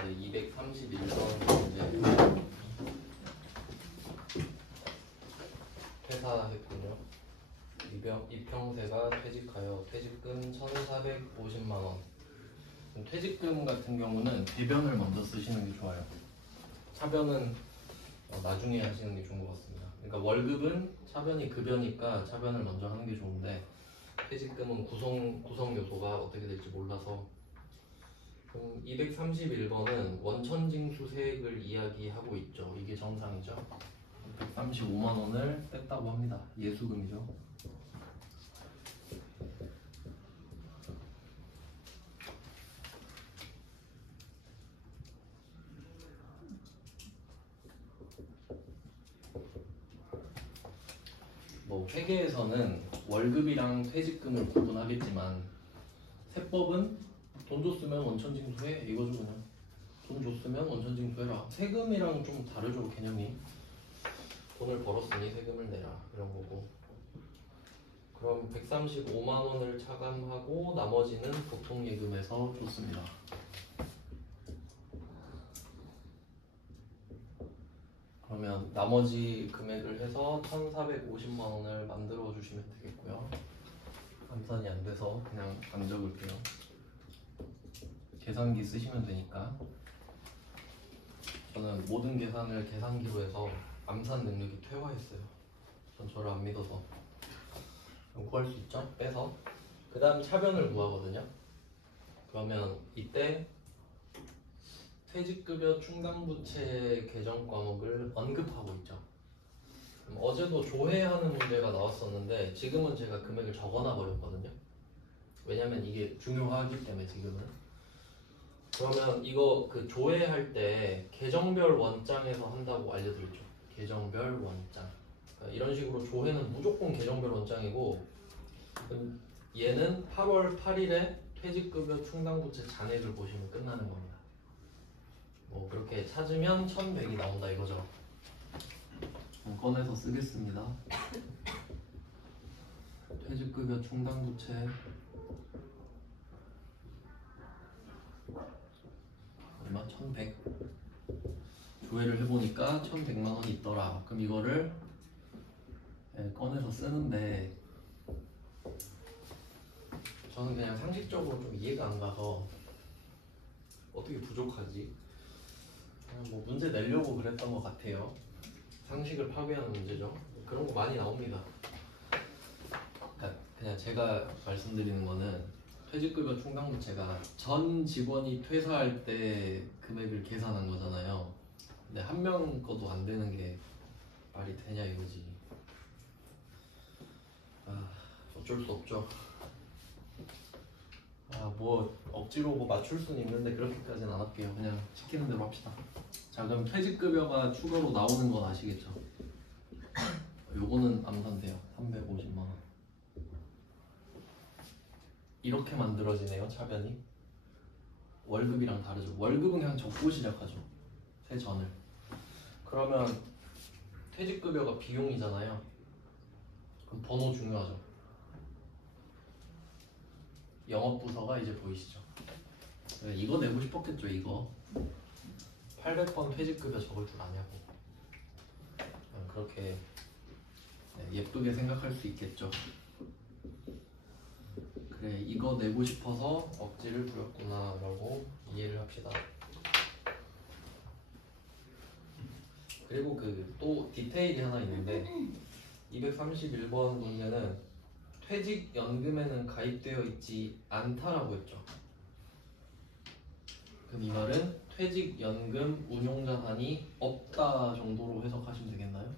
네, 231번 문제 퇴사했군요. 이평세가 퇴직하여 퇴직금 1,450만 원. 퇴직금 같은 경우는 대변을 먼저 쓰시는 게 좋아요. 차변은 나중에 하시는 게 좋은 것 같습니다. 그러니까 월급은 차변이 급여니까 차변을 먼저 하는 게 좋은데 퇴직금은 구성 요소가 어떻게 될지 몰라서. 그럼 231번은 원천징수 세액을 이야기하고 있죠. 이게 정상이죠. 135만 원을 뺐다고 합니다. 예수금이죠. 뭐 회계에서는 월급이랑 퇴직금을 구분하겠지만 세법은 돈 줬으면 원천징수해 이거죠. 그냥 돈 줬으면 원천징수해라. 세금이랑 좀 다르죠, 개념이. 돈을 벌었으니 세금을 내라 이런 거고. 그럼 135만 원을 차감하고 나머지는 보통예금에서 줬습니다. 그러면 나머지 금액을 해서 1,450만 원을 만들어 주시면 되겠고요. 환산이 안 돼서 그냥 안 적을게요. 계산기 쓰시면 되니까. 저는 모든 계산을 계산기로 해서 암산 능력이 퇴화했어요. 전 저를 안 믿어서. 그럼 구할 수 있죠? 빼서. 그 다음 차변을 구하거든요. 그러면 이때 퇴직급여 충당부채 개정 과목을 언급하고 있죠. 어제도 조회하는 문제가 나왔었는데 지금은 제가 금액을 적어놔 버렸거든요. 왜냐면 이게 중요하기 때문에 지금은. 그러면 이거 그 조회할 때 계정별 원장에서 한다고 알려드렸죠. 계정별 원장. 그러니까 이런 식으로 조회는 무조건 계정별 원장이고, 얘는 8월 8일에 퇴직급여 충당부채 잔액을 보시면 끝나는 겁니다. 뭐 그렇게 찾으면 1,100이 나온다 이거죠. 꺼내서 쓰겠습니다. 퇴직급여 충당부채 얼마? 1,100. 조회를 해보니까 1,100만 원이 있더라. 그럼 이거를 꺼내서 쓰는데 저는 그냥 상식적으로 좀 이해가 안 가서 어떻게 부족하지? 그냥 뭐 문제 내려고 그랬던 것 같아요. 상식을 파괴하는 문제죠. 그런 거 많이 나옵니다. 그러니까 그냥 제가 말씀드리는 거는 퇴직급여 충당부채가 전 직원이 퇴사할 때 금액을 계산한 거잖아요. 근데 한 명 거도 안 되는 게 말이 되냐 이거지. 어쩔 수 없죠. 뭐 억지로 뭐 맞출 수는 있는데 그렇게까지는 안 할게요. 그냥 시키는 대로 합시다. 자, 그럼 퇴직급여가 추가로 나오는 건 아시겠죠? 요거는 암산돼요. 350만 원. 이렇게 만들어지네요, 차변이. 월급이랑 다르죠. 월급은 그냥 적고 시작하죠. 세전을. 그러면 퇴직급여가 비용이잖아요. 그럼 번호 중요하죠. 영업부서가 이제 보이시죠? 이거 내고 싶었겠죠, 이거. 800번 퇴직급여 적을 줄 아냐고. 그렇게 예쁘게 생각할 수 있겠죠. 그래, 이거 내고 싶어서 억지를 부렸구나 라고 이해를 합시다. 그리고 또 디테일이 하나 있는데 231번 문제는 퇴직연금에는 가입되어 있지 않다라고 했죠. 그럼 이 말은 퇴직연금 운용자산이 없다 정도로 해석하시면 되겠나요?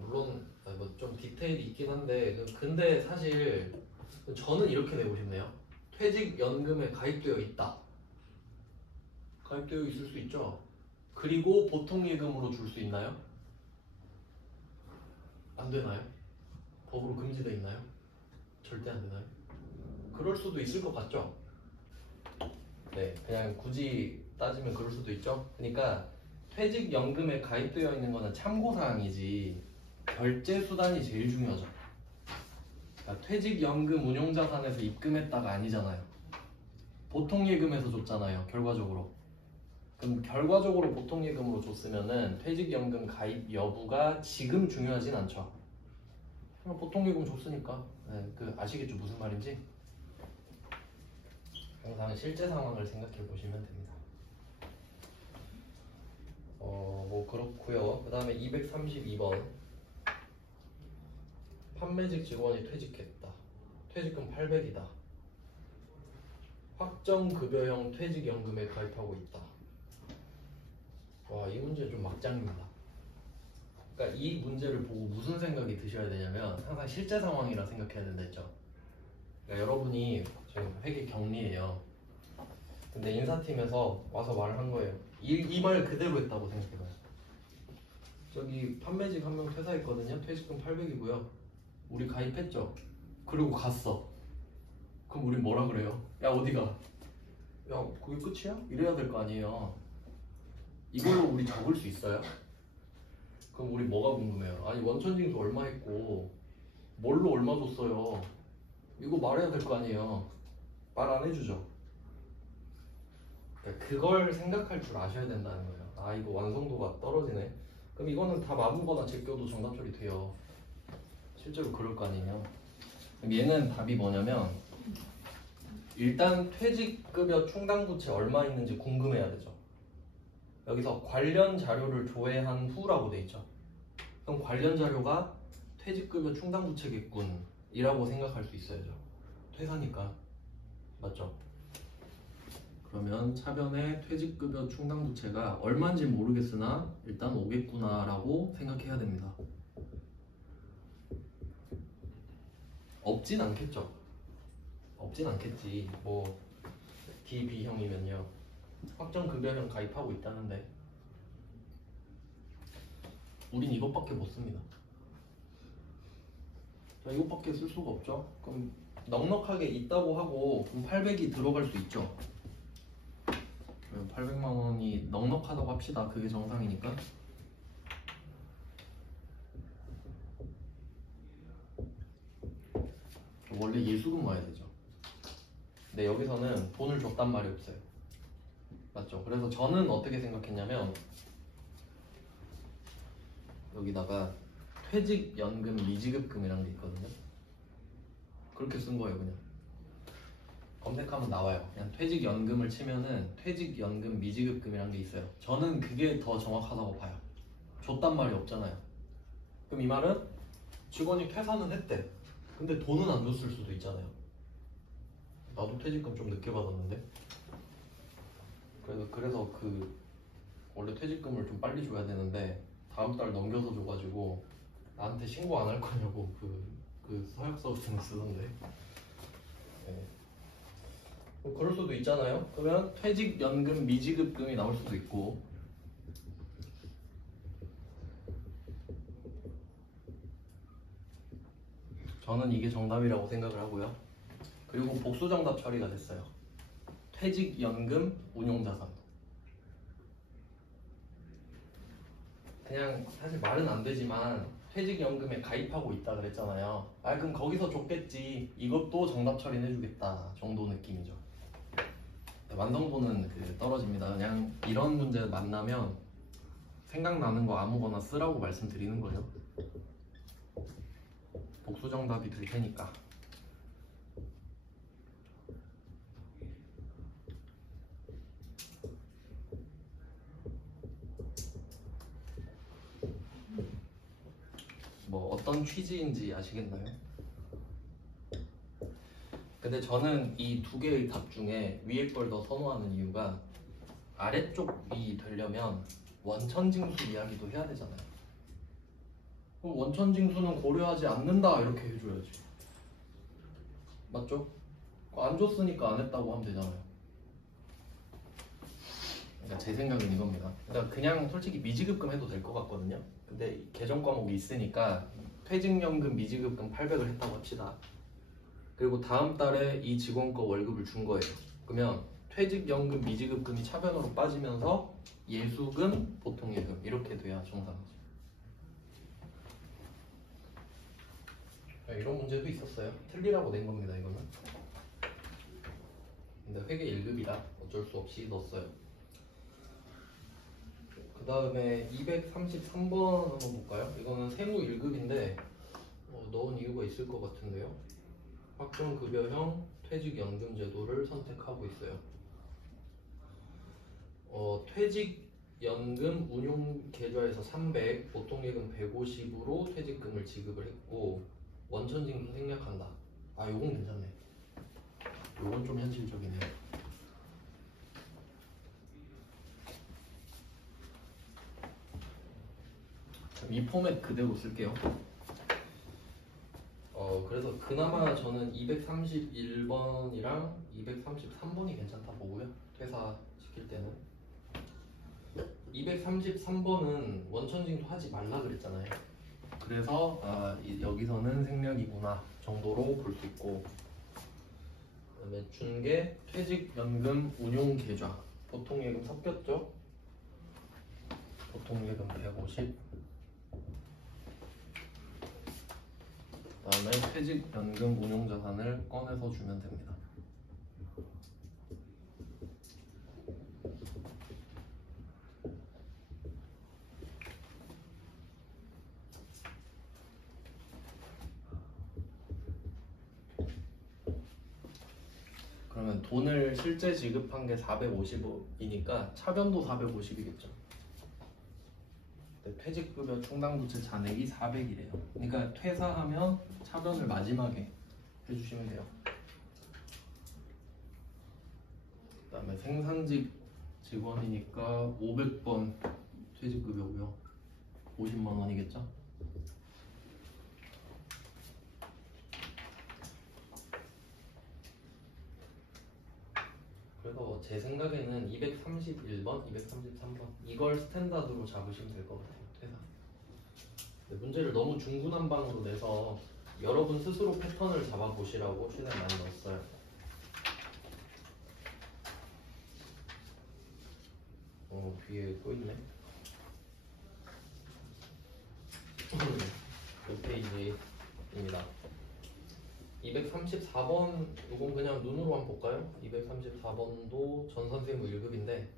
물론 뭐 좀 디테일이 있긴 한데 근데 사실 저는 이렇게 내고 싶네요. 퇴직연금에 가입되어 있다. 가입되어 있을 수 있죠. 그리고 보통예금으로 줄 수 있나요? 안 되나요? 법으로 금지되어 있나요? 절대 안 되나요? 그럴 수도 있을 것 같죠? 네, 그냥 굳이 따지면 그럴 수도 있죠. 그러니까 퇴직연금에 가입되어 있는 거는 참고사항이지 결제수단이 제일 중요하죠. 그러니까 퇴직연금 운용자산에서 입금했다가 아니잖아요. 보통예금에서 줬잖아요. 결과적으로. 그럼 결과적으로 보통예금으로 줬으면은 퇴직연금 가입 여부가 지금 중요하진 않죠. 그냥 보통예금 줬으니까. 네, 그 아시겠죠 무슨 말인지? 항상 실제 상황을 생각해 보시면 됩니다. 뭐 그렇고요. 그 다음에 232번 판매직 직원이 퇴직했다. 퇴직금 800이다. 확정급여형 퇴직연금에 가입하고 있다. 와, 이 문제 좀 막장입니다. 그러니까 이 문제를 보고 무슨 생각이 드셔야 되냐면 항상 실제 상황이라 생각해야 된다 했죠. 그러니까 여러분이 지금 회계 격리예요. 근데 인사팀에서 와서 말을 한 거예요. 이 말 그대로 했다고 생각해봐요. 저기 판매직 한 명 퇴사했거든요. 퇴직금 800이고요. 우리 가입했죠. 그리고 갔어. 그럼 우린 뭐라 그래요? 야 어디가? 야 그게 끝이야? 이래야 될 거 아니에요. 이걸로 우리 적을 수 있어요? 그럼 우리 뭐가 궁금해요? 아니 원천징수 얼마 했고 뭘로 얼마 줬어요? 이거 말해야 될 거 아니에요. 말 안 해주죠. 그러니까 그걸 생각할 줄 아셔야 된다는 거예요. 아 이거 완성도가 떨어지네. 그럼 이거는 다 마무거나 제껴도 정답 처리 돼요. 실제로 그럴 거 아니에요. 그럼 얘는 답이 뭐냐면 일단 퇴직급여 충당부채 얼마 있는지 궁금해야 되죠. 여기서 관련 자료를 조회한 후라고 돼 있죠. 그럼 관련 자료가 퇴직급여 충당부채겠군 이라고 생각할 수 있어야죠. 퇴사니까. 맞죠? 그러면 차변에 퇴직급여 충당부채가 얼마인지 모르겠으나 일단 오겠구나 라고 생각해야 됩니다. 없진 않겠죠. 없진 않겠지. 뭐 DB형이면요. 확정급여형 가입하고 있다는데 우린 이것밖에 못 씁니다. 자, 이것밖에 쓸 수가 없죠. 그럼 넉넉하게 있다고 하고 그럼 800이 들어갈 수 있죠. 800만 원이 넉넉하다고 합시다. 그게 정상이니까. 원래 예수금 와야 되죠. 근데 여기서는 돈을 줬단 말이 없어요. 맞죠? 그래서 저는 어떻게 생각했냐면 여기다가 퇴직연금 미지급금이라는 게 있거든요. 그렇게 쓴 거예요. 그냥 검색하면 나와요. 그냥 퇴직연금을 치면은 퇴직연금 미지급금이라는 게 있어요. 저는 그게 더 정확하다고 봐요. 줬단 말이 없잖아요. 그럼 이 말은 직원이 퇴사는 했대. 근데 돈은 안 줬을 수도 있잖아요. 나도 퇴직금 좀 늦게 받았는데. 그래서 그 원래 퇴직금을 좀 빨리 줘야 되는데 다음 달 넘겨서 줘가지고 나한테 신고 안 할 거냐고 그 서약서 같은 거 쓰던데. 네. 뭐 그럴 수도 있잖아요. 그러면 퇴직연금 미지급금이 나올 수도 있고. 저는 이게 정답이라고 생각을 하고요. 그리고 복수정답 처리가 됐어요. 퇴직연금 운용자산. 그냥 사실 말은 안 되지만 퇴직연금에 가입하고 있다 그랬잖아요. 아 그럼 거기서 줬겠지. 이것도 정답 처리는 해주겠다 정도 느낌이죠. 완성도는 떨어집니다. 그냥 이런 문제 만나면 생각나는 거 아무거나 쓰라고 말씀드리는 거예요. 복수 정답이 될 테니까. 뭐 어떤 취지인지 아시겠나요? 근데 저는 이 두 개의 답 중에 위에 걸 더 선호하는 이유가 아래쪽이 되려면 원천징수 이야기도 해야 되잖아요. 그럼 원천징수는 고려하지 않는다 이렇게 해줘야지. 맞죠? 안 줬으니까 안 했다고 하면 되잖아요. 그러니까 제 생각은 이겁니다. 그러니까 그냥 솔직히 미지급금 해도 될 것 같거든요. 근데 개정 과목이 있으니까 퇴직연금 미지급금 800을 했다고 합시다. 그리고 다음 달에 이 직원 거 월급을 준 거예요. 그러면 퇴직연금 미지급금이 차변으로 빠지면서 예수금, 보통예금 이렇게 돼야 정상이죠. 이런 문제도 있었어요. 틀리라고 낸 겁니다. 이거는. 근데 회계 1급이라 어쩔 수 없이 넣었어요. 그 다음에 233번 한번 볼까요? 이거는 세무 1급인데 넣은 이유가 있을 것 같은데요. 확정급여형 퇴직연금 제도를 선택하고 있어요. 퇴직연금 운용계좌에서 300, 보통예금 150으로 퇴직금을 지급을 했고 원천징수 생략한다. 아, 요건 괜찮네. 요건 좀 현실적이네요. 이 포맷 그대로 쓸게요. 그래서 그나마 저는 231번이랑 233번이 괜찮다 보고요. 퇴사시킬 때는 233번은 원천징수 하지 말라 그랬잖아요. 그래서 여기서는 생략이구나 정도로 볼 수 있고, 그다음에 준계 퇴직연금 운용계좌 보통예금 섞였죠. 보통예금 150, 그다음에 퇴직연금 운용자산을 꺼내서 주면 됩니다. 그러면 돈을 실제 지급한 게 450이니까 차변도 450이겠죠. 퇴직급여 충당부채 잔액이 400이래요. 그러니까 퇴사하면 차변을 마지막에 해주시면 돼요. 그 다음에 생산직 직원이니까 500번 퇴직급여고요. 50만 원이겠죠. 그래서 제 생각에는 231번, 233번 이걸 스탠다드로 잡으시면 될 것 같아요. 퇴사. 문제를 너무 중구난방으로 내서 여러분 스스로 패턴을 잡아보시라고 최대한 많이 넣었어요. 뒤에 또 있네. 그 페이지입니다. 234번 이건 그냥 눈으로 한번 볼까요? 234번도 전선세무 1급인데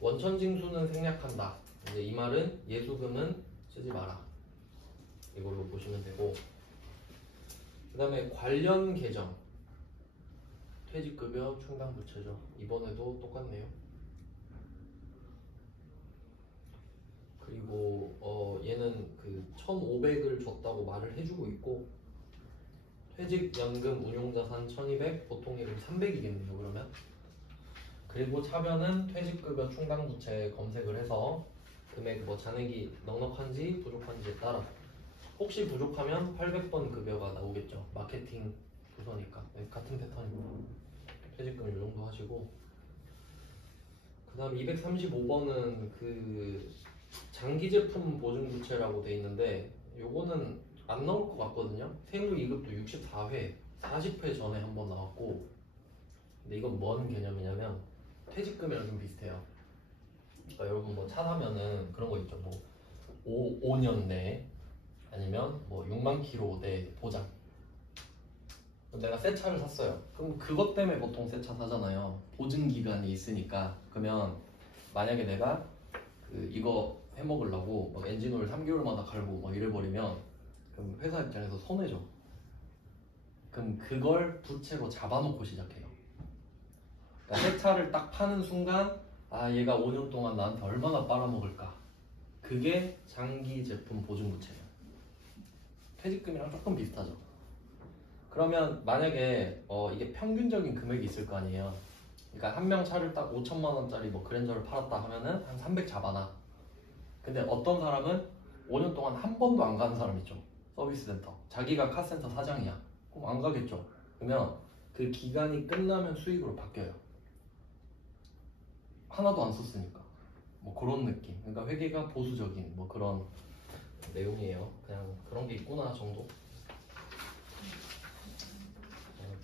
원천징수는 생략한다. 이제 이 말은 예수금은 쓰지 마라. 이걸로 보시면 되고, 그 다음에 관련 계정 퇴직급여 충당부채죠. 이번에도 똑같네요. 그리고 얘는 그 1,500을 줬다고 말을 해주고 있고, 퇴직연금 운용자산 1,200, 보통예금 300이겠네요. 그러면 그리고 차변은 퇴직급여 충당부채 검색을 해서 금액 잔액이 넉넉한지 부족한지에 따라 혹시 부족하면 800번 급여가 나오겠죠. 마케팅 부서니까. 같은 패턴입니다. 퇴직금 이 정도 하시고, 그 다음 235번은 그 장기제품 보증부채라고 돼 있는데 요거는 안 나올 것 같거든요. 세무 2급도 64회, 40회 전에 한번 나왔고, 근데 이건 뭔 개념이냐면 퇴직금이랑 좀 비슷해요. 그러니까 여러분 차 사면은 그런 거 있죠. 5년 내 아니면 6만 킬로 내 보장. 내가 새 차를 샀어요. 그럼 그것 때문에 보통 새 차 사잖아요. 보증 기간이 있으니까. 그러면 만약에 내가 이거 해먹으려고 엔진오일 3개월마다 갈고 이래버리면 그럼 회사 입장에서 손해죠. 그럼 그걸 부채로 잡아놓고 시작해요. 그러니까 새 차를 딱 파는 순간 얘가 5년 동안 나한테 얼마나 빨아먹을까. 그게 장기 제품 보증부채예요. 퇴직금이랑 조금 비슷하죠. 그러면 만약에 이게 평균적인 금액이 있을 거 아니에요. 그러니까 한 명 차를 딱 5천만 원짜리 그랜저를 팔았다 하면은 한 300 잡아놔. 근데 어떤 사람은 5년 동안 한 번도 안 가는 사람 있죠. 서비스 센터. 자기가 카센터 사장이야. 그럼 안 가겠죠. 그러면 그 기간이 끝나면 수익으로 바뀌어요. 하나도 안 썼으니까. 그런 느낌. 그러니까 회계가 보수적인 그런 내용이에요. 그냥 그런 게 있구나 정도.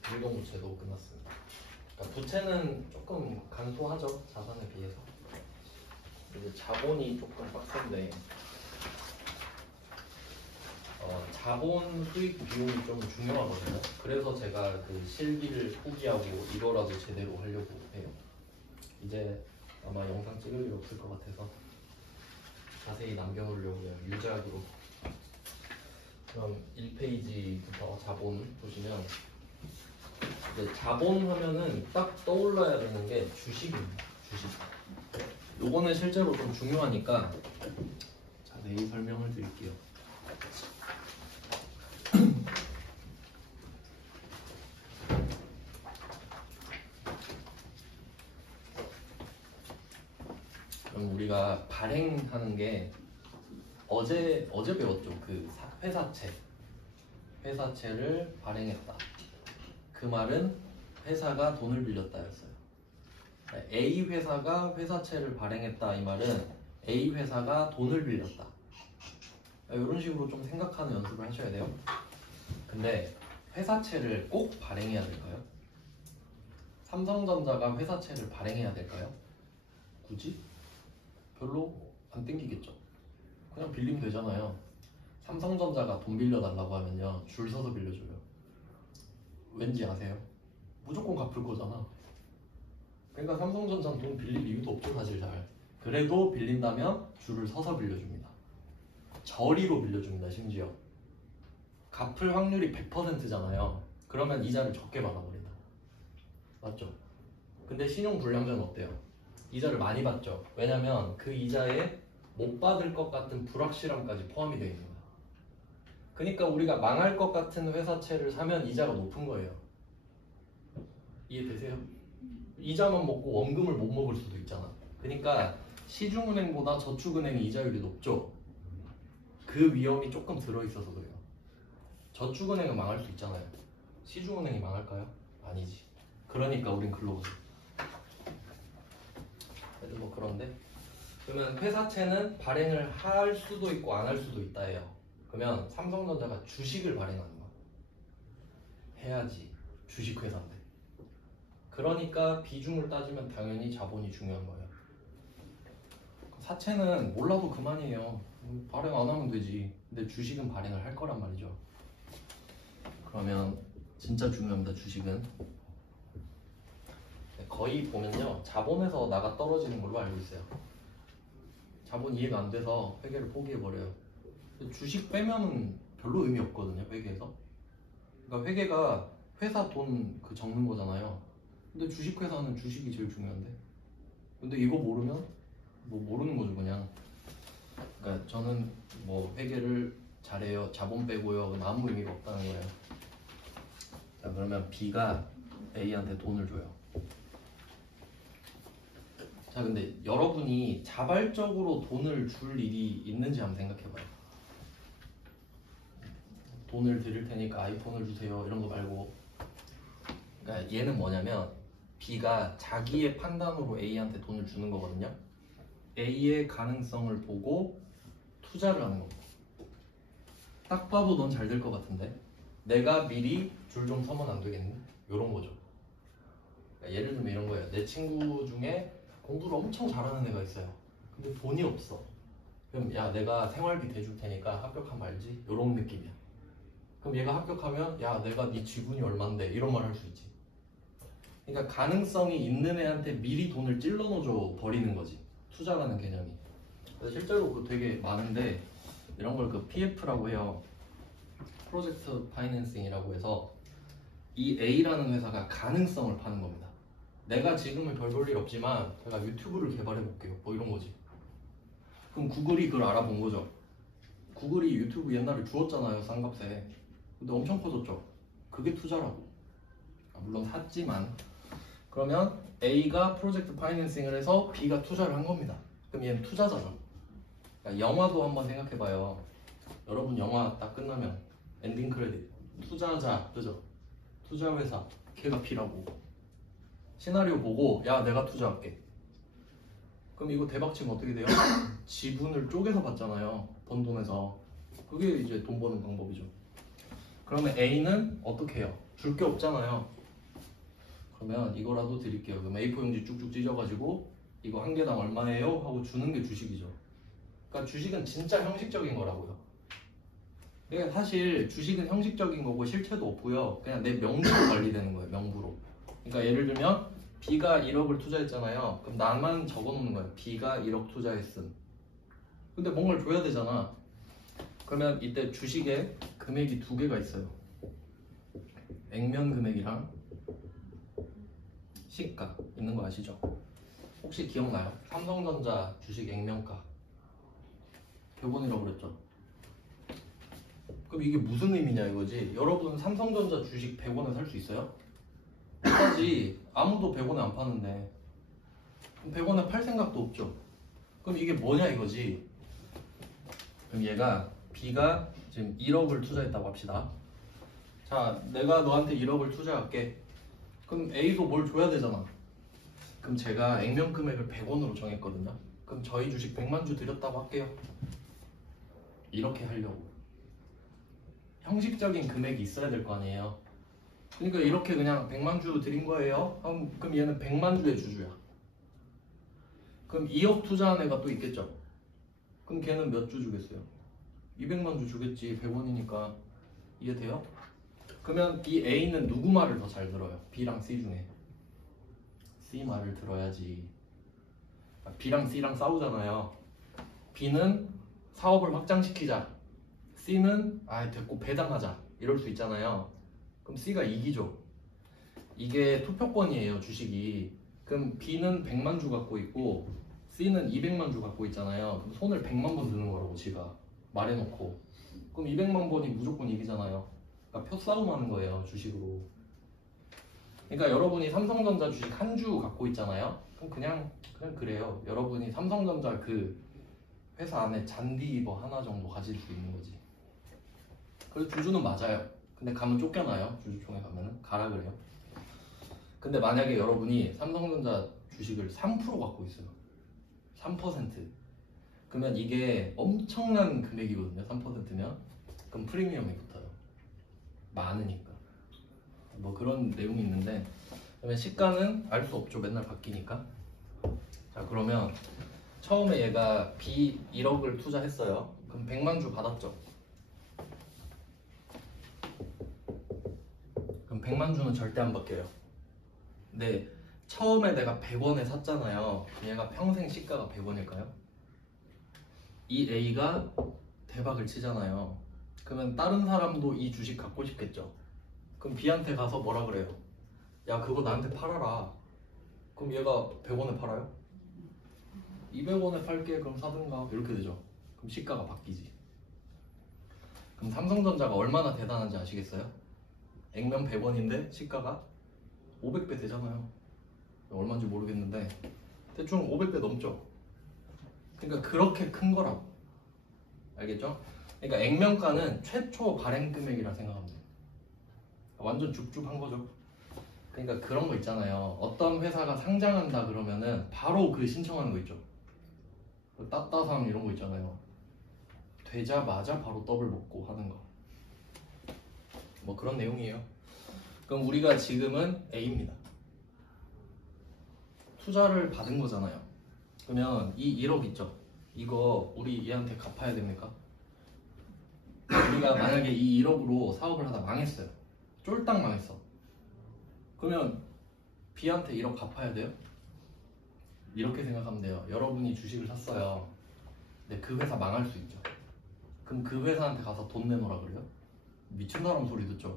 불경부채도 끝났습니다. 그러니까 부채는 조금 간소하죠. 자산에 비해서. 이제 자본이 조금 빡센데 자본 수익 비용이 좀 중요하거든요. 그래서 제가 그 실기를 포기하고 이거라도 제대로 하려고 해요. 이제 아마 영상 찍을 일 없을 것 같아서 자세히 남겨놓으려고요. 유작으로. 그럼 1페이지부터 자본 보시면 이제 자본 하면은 딱 떠올라야 되는 게 주식입니다. 주식. 요거는 실제로 좀 중요하니까 자세히 설명을 드릴게요. 그럼 우리가 발행하는 게 어제 배웠죠. 그 회사채를 발행했다. 그 말은 회사가 돈을 빌렸다였어요. A 회사가 회사채를 발행했다 이 말은 A 회사가 돈을 빌렸다. 이런 식으로 좀 생각하는 연습을 하셔야 돼요. 근데 회사채를 꼭 발행해야 될까요? 삼성전자가 회사채를 발행해야 될까요? 굳이? 별로 안 땡기겠죠. 그냥 빌리면 되잖아요. 삼성전자가 돈 빌려달라고 하면요 줄 서서 빌려줘요. 왠지 아세요? 무조건 갚을 거잖아. 그러니까 삼성전자는 돈 빌릴 이유도 없죠 사실 잘. 그래도 빌린다면 줄을 서서 빌려줍니다. 저리로 빌려줍니다. 심지어 갚을 확률이 100%잖아요. 그러면 이자를 적게 받아버린다. 맞죠? 근데 신용불량자는 어때요? 이자를 많이 받죠. 왜냐면 그 이자에 못 받을 것 같은 불확실함까지 포함이 되어 있는 거예요. 그러니까 우리가 망할 것 같은 회사채를 사면 이자가 높은 거예요. 이해되세요? 이자만 먹고 원금을 못 먹을 수도 있잖아. 그러니까 시중은행보다 저축은행이 이자율이 높죠. 그 위험이 조금 들어있어서 그래요. 저축은행은 망할 수 있잖아요. 시중은행이 망할까요? 아니지. 그러니까 우린 글로 가요. 뭐 그런데 그러면 회사채는 발행을 할 수도 있고 안 할 수도 있다예요. 그러면 삼성전자가 주식을 발행하는 거야. 해야지. 주식회사인데. 그러니까 비중을 따지면 당연히 자본이 중요한 거예요. 사채는 몰라도 그만이에요. 발행 안 하면 되지. 근데 주식은 발행을 할 거란 말이죠. 그러면 진짜 중요합니다. 주식은 거의 보면요 자본에서 나가 떨어지는 걸로 알고 있어요. 자본 이해가 안 돼서 회계를 포기해버려요. 주식 빼면은 별로 의미 없거든요. 회계에서. 그러니까 회계가 회사 돈 그 적는 거잖아요. 근데 주식회사는 주식이 제일 중요한데. 근데 이거 모르면 뭐 모르는 거죠 그냥. 그러니까 저는 뭐 회계를 잘해요. 자본 빼고요. 그럼 아무 의미가 없다는 거예요. 자 그러면 B가 A한테 돈을 줘요. 자 근데 여러분이 자발적으로 돈을 줄 일이 있는지 한번 생각해봐요. 돈을 드릴 테니까 아이폰을 주세요 이런 거 말고. 그러니까 얘는 뭐냐면 B가 자기의 판단으로 A한테 돈을 주는 거거든요. A의 가능성을 보고 투자를 하는 겁니다. 딱 봐도 넌 잘 될 것 같은데 내가 미리 줄 좀 서면 안 되겠니? 이런 거죠. 그러니까 예를 들면 이런 거예요. 내 친구 중에 공부를 엄청 잘하는 애가 있어요. 근데 돈이 없어. 그럼 야 내가 생활비 대줄 테니까 합격하면 알지? 이런 느낌이야. 그럼 얘가 합격하면 야 내가 네 지분이 얼만데 이런 말 할 수 있지. 그러니까 가능성이 있는 애한테 미리 돈을 찔러 넣어줘 버리는 거지. 투자라는 개념이. 그래서 실제로 그 되게 많은데 이런 걸 그 PF라고 해요. 프로젝트 파이낸싱이라고 해서 이 A라는 회사가 가능성을 파는 겁니다. 내가 지금은 별 볼 일 없지만 제가 유튜브를 개발해 볼게요. 뭐 이런 거지. 그럼 구글이 그걸 알아본 거죠. 구글이 유튜브 옛날에 주었잖아요. 싼값에. 근데 엄청 커졌죠. 그게 투자라고. 물론 샀지만. 그러면 A가 프로젝트 파이낸싱을 해서 B가 투자를 한 겁니다. 그럼 얘는 투자잖아. 그러니까 영화도 한번 생각해봐요. 여러분 영화 딱 끝나면 엔딩 크레딧 투자자 그죠? 투자회사 걔가 B라고. 시나리오 보고 야 내가 투자할게. 그럼 이거 대박 치면 어떻게 돼요? 지분을 쪼개서 받잖아요. 번 돈에서. 그게 이제 돈 버는 방법이죠. 그러면 A는 어떻게 해요? 줄 게 없잖아요. 그러면 이거라도 드릴게요. 그럼 A4 용지 쭉쭉 찢어가지고 이거 한 개당 얼마예요? 하고 주는 게 주식이죠. 그러니까 주식은 진짜 형식적인 거라고요. 그러니까 사실 주식은 형식적인 거고 실체도 없고요. 그냥 내 명부로 관리되는 거예요. 명부로. 그러니까 예를 들면 B가 1억을 투자했잖아요. 그럼 나만 적어놓는 거예요. B가 1억 투자했음. 근데 뭔가를 줘야 되잖아. 그러면 이때 주식에 금액이 두 개가 있어요. 액면 금액이랑 시가 있는 거 아시죠? 혹시 기억나요? 삼성전자 주식 액면가 100원이라고 그랬죠? 그럼 이게 무슨 의미냐 이거지? 여러분 삼성전자 주식 100원에 살 수 있어요? 못하지. 아무도 100원에 안 파는데 100원에 팔 생각도 없죠. 그럼 이게 뭐냐 이거지? 그럼 얘가 B가 지금 1억을 투자했다고 합시다. 자, 내가 너한테 1억을 투자할게. 그럼 A도 뭘 줘야 되잖아. 그럼 제가 액면 금액을 100원으로 정했거든요. 그럼 저희 주식 100만 주 드렸다고 할게요. 이렇게 하려고. 형식적인 금액이 있어야 될 거 아니에요. 그러니까 이렇게 그냥 100만 주 드린 거예요. 그럼 얘는 100만 주의 주주야. 그럼 2억 투자한 애가 또 있겠죠. 그럼 걔는 몇 주 주겠어요? 200만 주 주겠지. 100원이니까. 이해돼요? 그러면 이 A는 누구 말을 더 잘 들어요? B랑 C 중에. C 말을 들어야지. B랑 C랑 싸우잖아요. B는 사업을 확장시키자. C는 됐고 배당하자. 이럴 수 있잖아요. 그럼 C가 이기죠. 이게 투표권이에요. 주식이. 그럼 B는 100만 주 갖고 있고 C는 200만 주 갖고 있잖아요. 그럼 손을 100만 번 드는 거라고 지가 말해놓고. 그럼 200만 번이 무조건 이기잖아요. 그러니까 표 싸움 하는 거예요. 주식으로. 그러니까 여러분이 삼성전자 주식 한 주 갖고 있잖아요. 그럼 그냥 그래요. 여러분이 삼성전자 그 회사 안에 잔디 뭐 하나 정도 가질 수 있는 거지. 그래서 주주는 맞아요. 근데 가면 쫓겨나요. 주주총회 가면은 가라 그래요. 근데 만약에 여러분이 삼성전자 주식을 3% 갖고 있어요. 3%. 그러면 이게 엄청난 금액이거든요. 3%면. 그럼 프리미엄이 붙어요. 많으니까. 뭐 그런 내용이 있는데, 그러면 시가는 알 수 없죠. 맨날 바뀌니까. 자, 그러면 처음에 얘가 B 1억을 투자했어요. 그럼 100만 주 받았죠. 그럼 100만 주는 절대 안 바뀌어요. 근데 처음에 내가 100원에 샀잖아요. 얘가 평생 시가가 100원일까요? 이 A가 대박을 치잖아요. 그러면 다른 사람도 이 주식 갖고 싶겠죠. 그럼 B한테 가서 뭐라 그래요? 야, 그거 나한테 팔아라. 그럼 얘가 100원에 팔아요? 200원에 팔게. 그럼 사든가. 이렇게 되죠. 그럼 시가가 바뀌지. 그럼 삼성전자가 얼마나 대단한지 아시겠어요? 액면 100원인데 시가가 500배 되잖아요. 얼마인지 모르겠는데 대충 500배 넘죠. 그러니까 그렇게 큰 거라고. 알겠죠? 그러니까 액면가는 최초 발행 금액이라 생각하면 돼요. 완전 줍줍한 거죠. 그러니까 그런 거 있잖아요. 어떤 회사가 상장한다 그러면은 바로 그 신청하는 거 있죠. 따따상 이런 거 있잖아요. 되자마자 바로 더블 먹고 하는 거. 뭐 그런 내용이에요. 그럼 우리가 지금은 A입니다. 투자를 받은 거잖아요. 그러면 이 1억 있죠. 이거 우리 얘한테 갚아야 됩니까? 우리가 만약에 이 1억으로 사업을 하다 망했어요. 쫄딱 망했어. 그러면 B한테 1억 갚아야 돼요? 이렇게 생각하면 돼요. 여러분이 주식을 샀어요. 근데 그 회사 망할 수 있죠. 그럼 그 회사한테 가서 돈 내놓으라 그래요? 미친 사람 소리 듣죠.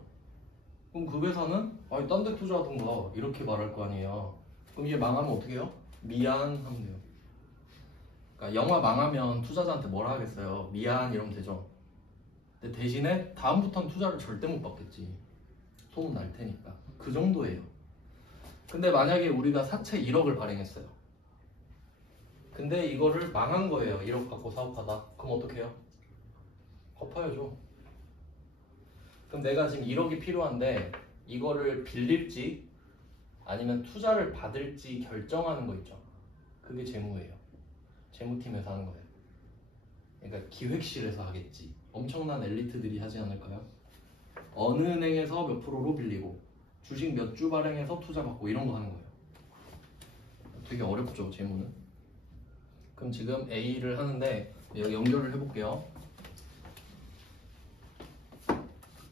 그럼 그 회사는 아니 딴 데 투자하던가 이렇게 말할 거 아니에요. 그럼 이게 망하면 어떻게 해요? 미안 하면 돼요. 그러니까 영화 망하면 투자자한테 뭐라 하겠어요? 미안 이러면 되죠. 근데 대신에 다음부터는 투자를 절대 못 받겠지. 소문 날 테니까. 그 정도예요. 근데 만약에 우리가 사채 1억을 발행했어요. 근데 이거를 망한 거예요. 1억 갖고 사업하다. 그럼 어떻게 해요? 갚아야죠. 그럼 내가 지금 1억이 필요한데 이거를 빌릴지 아니면 투자를 받을지 결정하는 거 있죠. 그게 재무예요. 재무팀에서 하는 거예요. 그러니까 기획실에서 하겠지. 엄청난 엘리트들이 하지 않을까요? 어느 은행에서 몇 프로로 빌리고 주식 몇 주 발행해서 투자 받고 이런 거 하는 거예요. 되게 어렵죠, 재무는. 그럼 지금 A를 하는데 여기 연결을 해볼게요.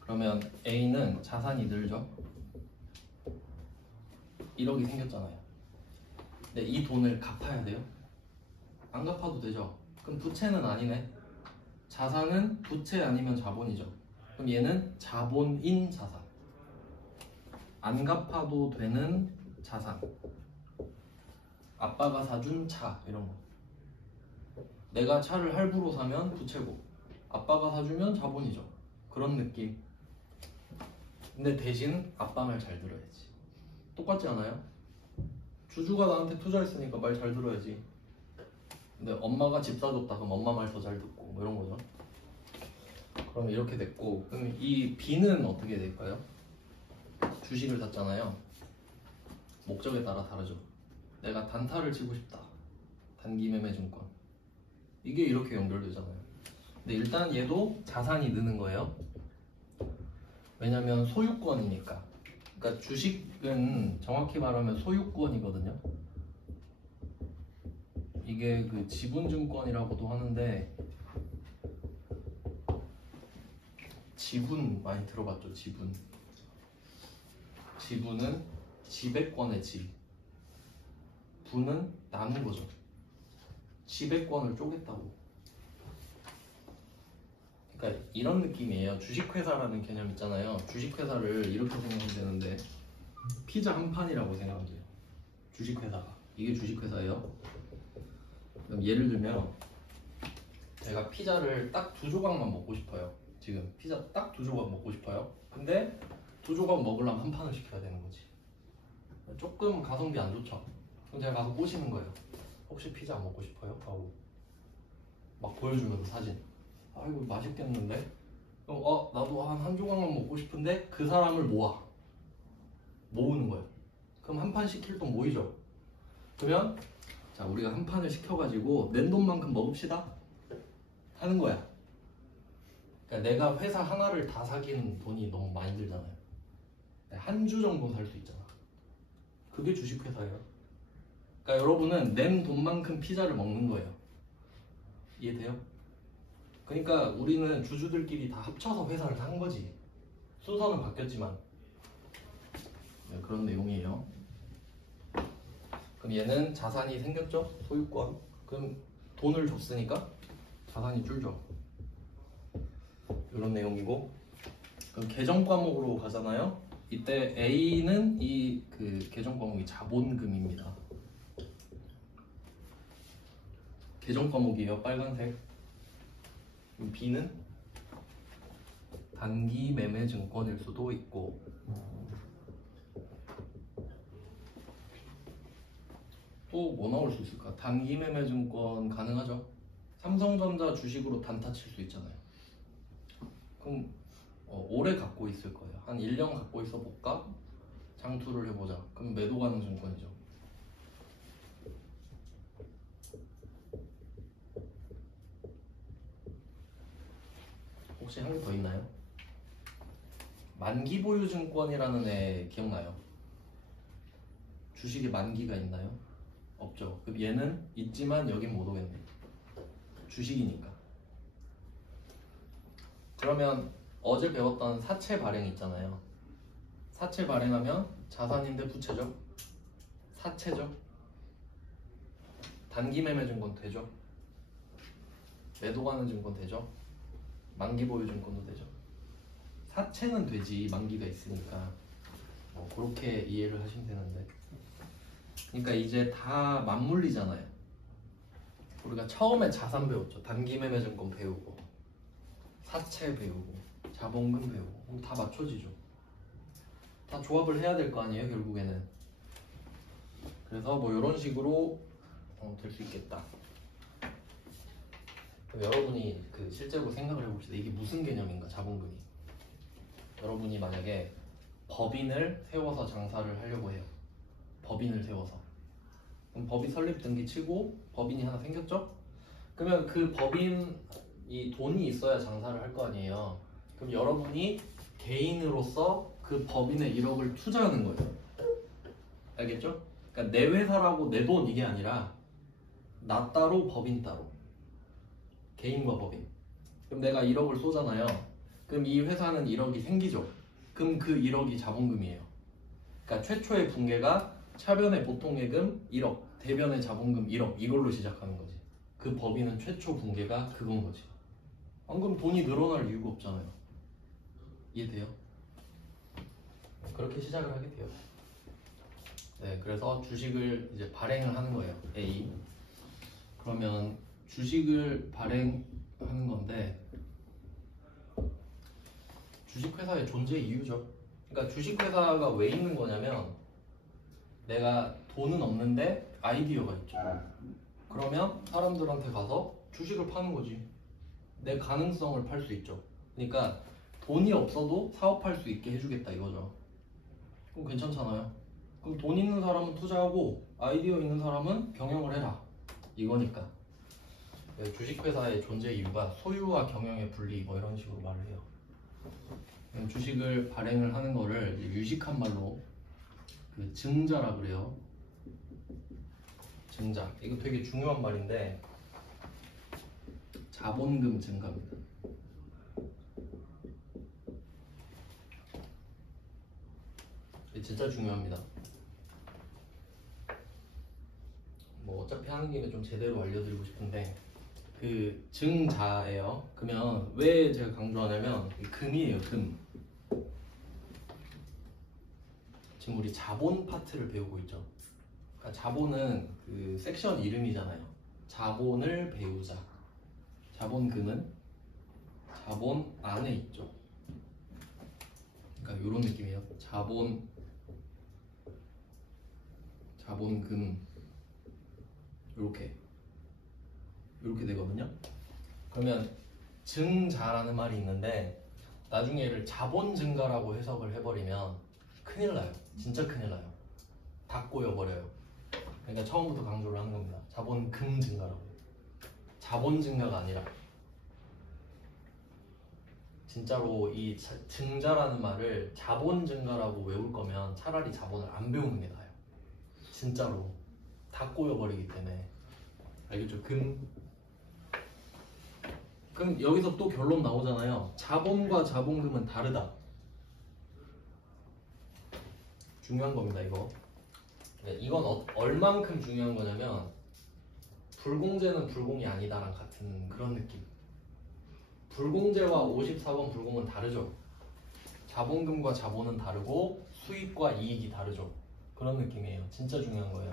그러면 A는 자산이 늘죠. 1억이 생겼잖아요. 근데 이 돈을 갚아야 돼요? 안 갚아도 되죠. 그럼 부채는 아니네. 자산은 부채 아니면 자본이죠. 그럼 얘는 자본인 자산. 안 갚아도 되는 자산. 아빠가 사준 차 이런 거. 내가 차를 할부로 사면 부채고 아빠가 사주면 자본이죠. 그런 느낌. 근데 대신 아빠 말 잘 들어야지. 똑같지 않아요? 주주가 나한테 투자했으니까 말 잘 들어야지. 근데 엄마가 집 사줬다 그럼 엄마 말 더 잘 듣고 뭐 이런 거죠. 그럼 이렇게 됐고, 그럼 이 B는 어떻게 될까요? 주식을 샀잖아요. 목적에 따라 다르죠. 내가 단타를 치고 싶다. 단기 매매 증권. 이게 이렇게 연결되잖아요. 근데 일단 얘도 자산이 느는 거예요. 왜냐면 소유권이니까. 그러니까 주식은 정확히 말하면 소유권이거든요. 이게 그 지분증권이라고도 하는데, 지분 많이 들어봤죠? 지분은 지배권의 지, 분은 나눈 거죠. 지배권을 쪼갰다고. 그러니까 이런 느낌이에요. 주식회사라는 개념 있잖아요. 주식회사를 이렇게 생각하면 되는데, 피자 한 판이라고 생각하면 돼요. 주식회사가. 이게 주식회사예요. 그럼 예를 들면 제가 피자를 딱 2조각만 먹고 싶어요. 지금 피자 딱 2조각 먹고 싶어요. 근데 2조각 먹으려면 한 판을 시켜야 되는 거지. 조금 가성비 안 좋죠. 그럼 제가 가서 꼬시는 거예요. 혹시 피자 안 먹고 싶어요? 하고 막 보여주면서 사진. 아이고 맛있겠는데? 그럼 나도 한 조각만 먹고 싶은데 그 사람을 모으는 거예요. 그럼 한 판 시킬 돈 모이죠. 그러면 자, 우리가 한 판을 시켜가지고 낸 돈만큼 먹읍시다 하는 거야. 그러니까 내가 회사 하나를 다 사기는 돈이 너무 많이 들잖아요. 한 주 정도 살 수 있잖아. 그게 주식회사예요. 그러니까 여러분은 낸 돈만큼 피자를 먹는 거예요. 이해돼요? 그러니까 우리는 주주들끼리 다 합쳐서 회사를 산 거지. 순서는 바뀌었지만. 네, 그런 내용이에요. 그럼 얘는 자산이 생겼죠? 소유권. 그럼 돈을 줬으니까 자산이 줄죠. 이런 내용이고. 그럼 계정 과목으로 가잖아요. 이때 A는 이 그 계정 과목이 자본금입니다. 계정 과목이에요. 빨간색. 그럼 B는 단기 매매 증권일 수도 있고. 또 뭐 나올 수 있을까? 단기 매매 증권 가능하죠? 삼성전자 주식으로 단타 칠 수 있잖아요. 그럼 오래 갖고 있을 거예요. 한 1년 갖고 있어 볼까? 장투를 해보자. 그럼 매도 가능 증권이죠. 혹시 한 개 더 있나요? 만기 보유 증권이라는 애 기억나요? 주식에 만기가 있나요? 없죠. 그럼 얘는 있지만 여긴 못 오겠네. 주식이니까. 그러면 어제 배웠던 사채 발행 있잖아요. 사채 발행하면 자산인데 부채죠. 사채죠. 단기 매매 증권 되죠. 매도 가는 증권 되죠. 만기 보유 증권도 되죠. 사채는 되지, 만기가 있으니까. 그렇게 이해를 하시면 되는데. 그러니까 이제 다 맞물리잖아요. 우리가 처음에 자산 배웠죠. 단기 매매 증권 배우고, 사채 배우고, 자본금 배우고. 그럼 다 맞춰지죠. 다 조합을 해야 될 거 아니에요, 결국에는. 그래서 뭐 이런 식으로 될 수 있겠다. 그럼 여러분이 그 실제로 생각을 해봅시다. 이게 무슨 개념인가, 자본금이. 여러분이 만약에 법인을 세워서 장사를 하려고 해요. 법인을 세워서. 그럼 법인 설립 등기 치고 법인이 하나 생겼죠? 그러면 그 법인이 돈이 있어야 장사를 할 거 아니에요. 그럼 여러분이 개인으로서 그 법인에 1억을 투자하는 거예요. 알겠죠? 그러니까 내 회사라고 내 돈 이게 아니라 나 따로 법인 따로. 개인과 법인. 그럼 내가 1억을 쏘잖아요. 그럼 이 회사는 1억이 생기죠. 그럼 그 1억이 자본금이에요. 그러니까 최초의 붕괴가 차변의 보통예금 1억, 대변의 자본금 1억 이걸로 시작하는 거지. 그 법인은 최초 붕괴가 그건 거지. 그럼 돈이 늘어날 이유가 없잖아요. 이해돼요? 그렇게 시작을 하게 돼요. 네, 그래서 주식을 이제 발행을 하는 거예요. A. 그러면 주식을 발행하는 건데 주식회사의 존재 이유죠. 그러니까 주식회사가 왜 있는 거냐면 내가 돈은 없는데 아이디어가 있죠. 그러면 사람들한테 가서 주식을 파는 거지. 내 가능성을 팔 수 있죠. 그러니까 돈이 없어도 사업할 수 있게 해주겠다 이거죠. 그럼 괜찮잖아요. 그럼 돈 있는 사람은 투자하고 아이디어 있는 사람은 경영을 해라 이거니까. 주식회사의 존재 이유가 소유와 경영의 분리 뭐 이런 식으로 말을 해요. 주식을 발행을 하는 거를 유식한 말로 그 증자라 그래요. 증자. 이거 되게 중요한 말인데 자본금 증가입니다. 진짜 중요합니다. 뭐 어차피 하는 김에 좀 제대로 알려드리고 싶은데 그 증자예요. 그러면 왜 제가 강조하냐면 금이에요. 금. 지금 우리 자본 파트를 배우고 있죠. 그러니까 자본은 그 섹션 이름이잖아요. 자본을 배우자. 자본금은 자본 안에 있죠. 그러니까 이런 느낌이에요. 자본금 이렇게 되거든요. 그러면 증자라는 말이 있는데 나중에 얘를 자본 증가라고 해석을 해버리면 큰일 나요. 진짜 큰일 나요. 다 꼬여버려요. 그러니까 처음부터 강조를 하는 겁니다. 자본금 증가라고. 자본 증가가 아니라. 진짜로 이 증자라는 말을 자본 증가라고 외울 거면 차라리 자본을 안 배우는 게 나아요. 진짜로 다 꼬여버리기 때문에. 알겠죠? 그럼 여기서 또 결론 나오잖아요. 자본과 자본금은 다르다. 중요한 겁니다. 이건 얼만큼 중요한 거냐면 불공제는 불공이 아니다랑 같은 그런 느낌. 불공제와 54번 불공은 다르죠. 자본금과 자본은 다르고 수익과 이익이 다르죠. 그런 느낌이에요. 진짜 중요한 거예요.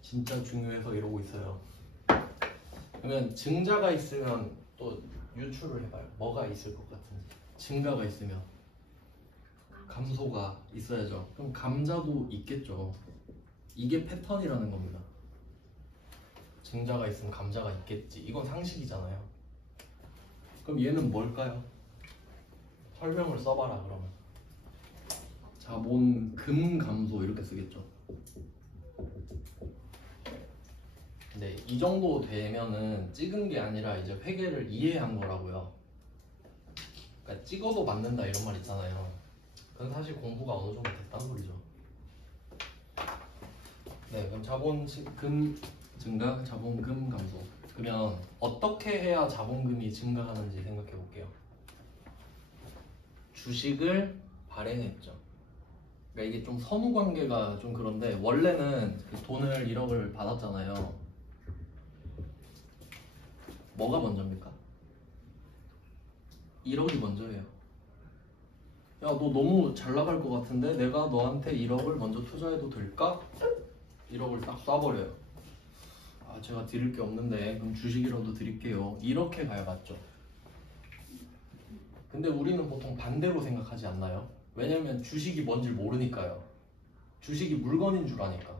진짜 중요해서 이러고 있어요. 그러면 증자가 있으면 또 유추를 해봐요. 뭐가 있을 것 같은지. 증가가 있으면 감소가 있어야죠. 그럼 감자도 있겠죠. 이게 패턴이라는 겁니다. 증자가 있으면 감자가 있겠지. 이건 상식이잖아요. 그럼 얘는 뭘까요? 설명을 써봐라 그러면. 자본금 감소 이렇게 쓰겠죠. 근데 이 정도 되면은 찍은 게 아니라 이제 회계를 이해한 거라고요. 그러니까 찍어도 맞는다 이런 말 있잖아요. 그건 사실 공부가 어느 정도 됐다는 소리죠. 네, 그럼 자본금 증가, 자본금 감소. 그러면 어떻게 해야 자본금이 증가하는지 생각해 볼게요. 주식을 발행했죠. 그러니까 이게 좀 선후 관계가 좀 그런데 원래는 그 돈을 1억을 받았잖아요. 뭐가 먼저입니까? 1억이 먼저예요. 야, 너 너무 잘 나갈 것 같은데 내가 너한테 1억을 먼저 투자해도 될까? 1억을 딱 쏴버려요. 아, 제가 드릴 게 없는데 그럼 주식이라도 드릴게요. 이렇게 가야 맞죠? 근데 우리는 보통 반대로 생각하지 않나요? 왜냐면 주식이 뭔지 모르니까요. 주식이 물건인 줄 아니까.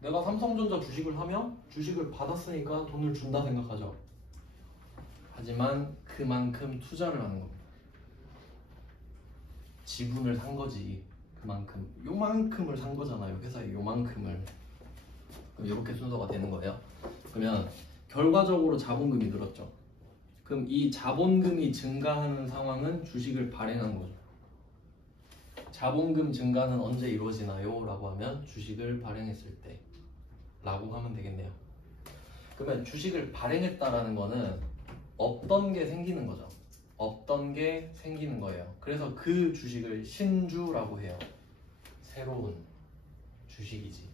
내가 삼성전자 주식을 하면 주식을 받았으니까 돈을 준다 생각하죠. 하지만 그만큼 투자를 하는 겁니다. 지분을 산 거지. 그만큼 요만큼을 산 거잖아요. 회사에 요만큼을. 그럼 이렇게 순서가 되는 거예요. 그러면 결과적으로 자본금이 늘었죠. 그럼 이 자본금이 증가하는 상황은 주식을 발행한 거죠. 자본금 증가는 언제 이루어지나요? 라고 하면 주식을 발행했을 때 라고 하면 되겠네요. 그러면 주식을 발행했다라는 거는 없던 게 생기는 거죠. 없던 게 생기는 거예요. 그래서 그 주식을 신주라고 해요. 새로운 주식이지.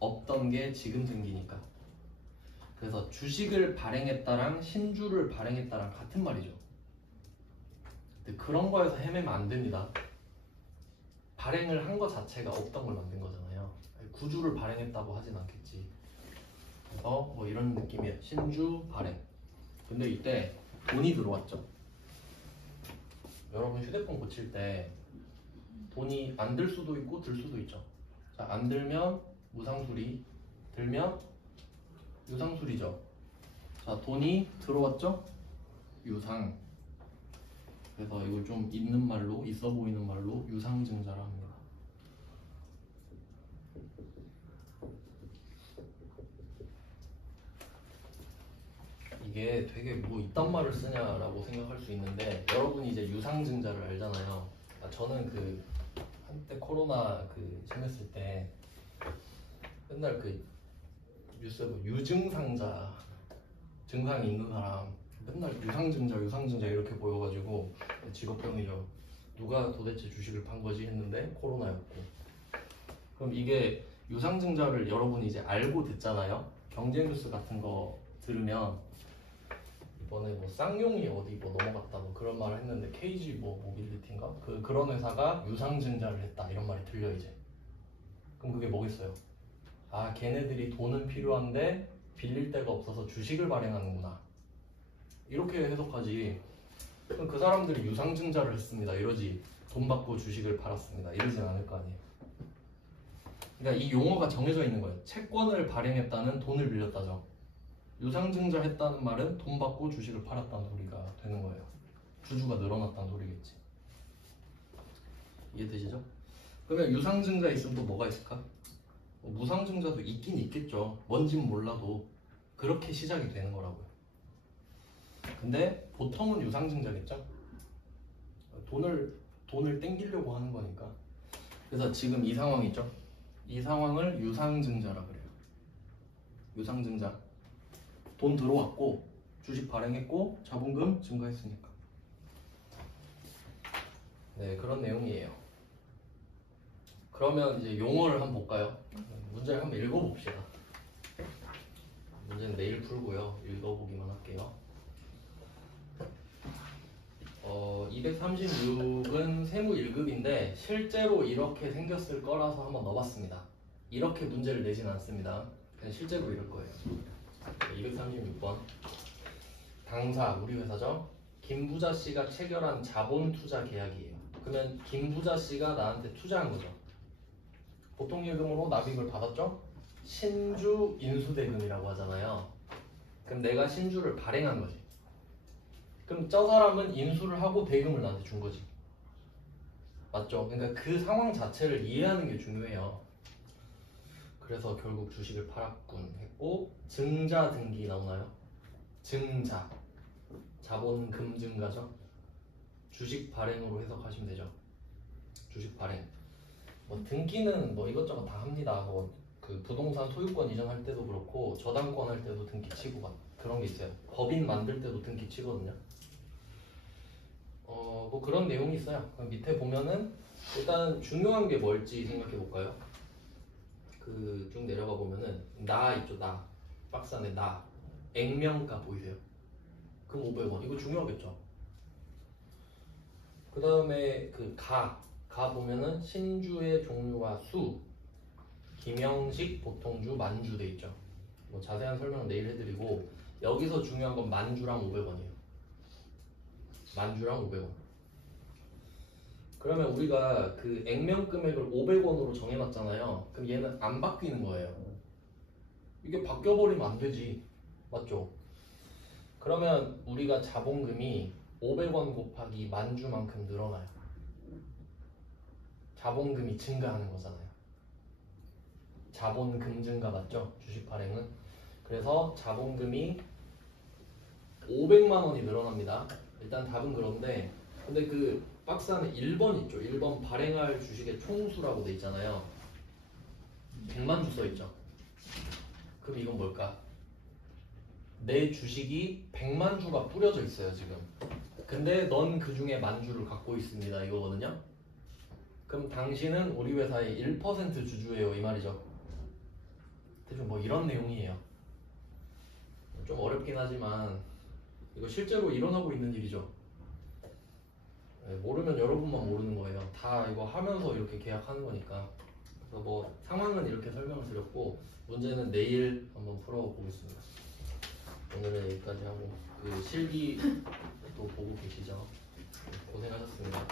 없던 게 지금 생기니까. 그래서 주식을 발행했다랑 신주를 발행했다랑 같은 말이죠. 근데 그런 거에서 헤매면 안 됩니다. 발행을 한 거 자체가 없던 걸 만든 거잖아요. 구주를 발행했다고 하진 않겠지. 그래서 뭐 이런 느낌이에요. 신주 발행. 근데 이때 돈이 들어왔죠. 여러분 휴대폰 고칠 때 돈이 안 들 수도 있고 들 수도 있죠. 자, 안 들면 무상수리, 들면 유상수리죠. 자, 돈이 들어왔죠? 유상. 그래서 이걸 좀 있는 말로, 있어 보이는 말로 유상증자라 합니다. 이게 되게 뭐 이딴 말을 쓰냐라고 생각할 수 있는데, 여러분이 이제 유상증자를 알잖아요. 저는 그 한때 코로나 그 심했을 때 맨날 그 뉴스에 뭐 유증상자, 증상이 있는 사람 맨날 유상증자 이렇게 보여가지고 직업병이죠. 누가 도대체 주식을 판 거지 했는데 코로나였고. 그럼 이게 유상증자를 여러분이 이제 알고 듣잖아요. 경제뉴스 같은 거 들으면 이번에 뭐 쌍용이 어디 뭐 넘어갔다 뭐 그런 말을 했는데 KG 뭐 모빌리티인가? 그런 회사가 유상증자를 했다 이런 말이 들려 이제. 그럼 그게 뭐겠어요? 아, 걔네들이 돈은 필요한데 빌릴 데가 없어서 주식을 발행하는구나. 이렇게 해석하지. 그럼 그 사람들이 유상증자를 했습니다. 이러지. 돈 받고 주식을 팔았습니다. 이러진 않을 거 아니에요. 그러니까 이 용어가 정해져 있는 거예요. 채권을 발행했다는 돈을 빌렸다죠. 유상증자 했다는 말은 돈 받고 주식을 팔았다는 소리가 되는 거예요. 주주가 늘어났다는 소리겠지. 이해되시죠? 그러면 유상증자 있으면 또 뭐가 있을까? 무상증자도 있긴 있겠죠. 뭔진 몰라도 그렇게 시작이 되는 거라고요. 근데 보통은 유상증자겠죠? 돈을 땡기려고 하는 거니까. 그래서 지금 이 상황이죠. 이 상황을 유상증자라 그래요. 유상증자. 돈 들어왔고 주식 발행했고 자본금 증가했으니까. 네, 그런 내용이에요. 그러면 이제 용어를 한번 볼까요? 문제를 한번 읽어봅시다. 문제는 내일 풀고요. 읽어보기만 할게요. 236은 세무 1급인데 실제로 이렇게 생겼을 거라서 한번 넣어봤습니다. 이렇게 문제를 내진 않습니다. 그냥 실제로 이럴 거예요. 236번. 당사, 우리 회사죠. 김부자 씨가 체결한 자본 투자 계약이에요. 그러면 김부자 씨가 나한테 투자한 거죠. 보통 예금으로 납입을 받았죠? 신주 인수대금이라고 하잖아요. 그럼 내가 신주를 발행한 거지. 그럼 저 사람은 인수를 하고 대금을 나한테 준 거지. 맞죠? 그러니까 그 상황 자체를 이해하는 게 중요해요. 그래서 결국 주식을 팔았군 했고, 증자 등기 나오나요? 증자. 자본금 증가죠? 주식 발행으로 해석하시면 되죠. 주식 발행. 뭐 등기는 뭐 이것저것 다 합니다. 뭐 그 부동산 소유권 이전할 때도 그렇고 저당권 할 때도 등기 치고 막 그런 게 있어요. 법인 만들 때도 등기 치거든요. 뭐 그런 내용이 있어요. 그럼 밑에 보면은 일단 중요한 게 뭘지 생각해 볼까요? 그 쭉 내려가 보면은 나 있죠. 나 박스 안에 나 액면가 보이세요? 그럼 500원. 이거 중요하겠죠. 그 다음에 그 가 보면은 신주의 종류와 수, 김영식, 보통주, 만주 돼 있죠. 뭐 자세한 설명은 내일 해드리고, 여기서 중요한 건 만주랑 500원이에요. 만주랑 500원. 그러면 우리가 그 액면 금액을 500원으로 정해놨잖아요. 그럼 얘는 안 바뀌는 거예요. 이게 바뀌어버리면 안 되지. 맞죠? 그러면 우리가 자본금이 500원 곱하기 만주만큼 늘어나요. 자본금이 증가하는 거잖아요. 자본금 증가 맞죠? 주식 발행은. 그래서 자본금이 500만 원이 늘어납니다. 일단 답은 그런데, 근데 그 박스 안에 1번 있죠. 1번 발행할 주식의 총수라고 돼 있잖아요. 100만 주 써 있죠. 그럼 이건 뭘까? 내 주식이 100만 주가 뿌려져 있어요 지금. 근데 넌 그 중에 만 주를 갖고 있습니다 이거거든요. 그럼 당신은 우리 회사의 1% 주주예요 이 말이죠. 대충 뭐 이런 내용이에요. 좀 어렵긴 하지만 이거 실제로 일어나고 있는 일이죠. 네, 모르면 여러분만 모르는 거예요. 다 이거 하면서 이렇게 계약하는 거니까. 그래서 뭐 상황은 이렇게 설명을 드렸고 문제는 내일 한번 풀어보겠습니다. 오늘은 여기까지 하고 그 실기 또 보고 계시죠? 고생하셨습니다.